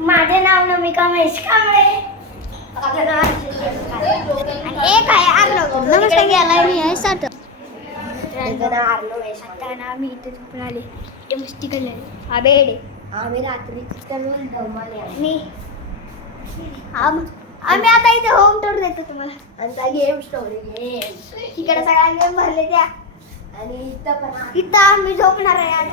माझे नाव नमिका महेश कांबळे एक आहे अर्णव. नमस्कार गेला मी आहे साठ. आम्ही इथे झोपून आले ते मस्ती करले. हा बेड आहे. आम्ही रात्री आम्ही आता इथे होम टूर देतो तुम्हाला. आणि गेम स्टोरी इकडे सगळ्या गेम भरले त्या. आणि इथं आम्ही झोपणार आहे आज.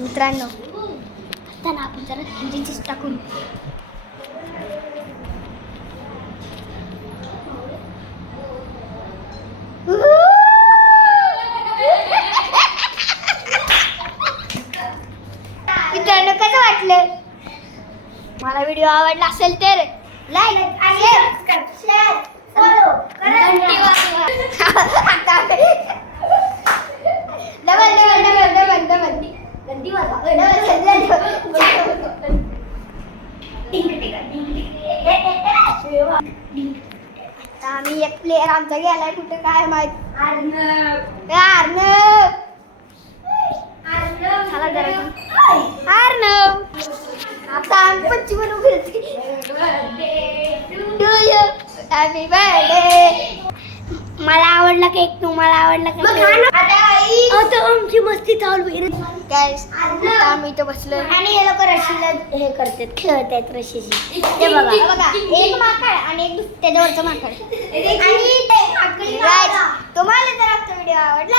मित्रांनो आता ना आपण जरा हिंदीचीच टाकून मित्रांनो कसं वाटलं? मला व्हिडिओ आवडला असेल तर लाईक आणि शेअर फॉलो आम्ही एक प्लेअर आमचा गेलाय कुठे काय माहित. अर्णव आता आम्ही पच्ची बनवू फिरते. Happy birthday. मला आवडला केक. तुम्हाला आवडला केक? आता आमची मस्ती चालू आहे गाइस. आम्ही इथं बसलो आणि हे लोक रशीला हे करतात खेळतात रशीशी. ते बघा एक माकड आणि एक त्याच्यावरचं माकड. आणि तुम्हाला जर आमचा व्हिडिओ आवडला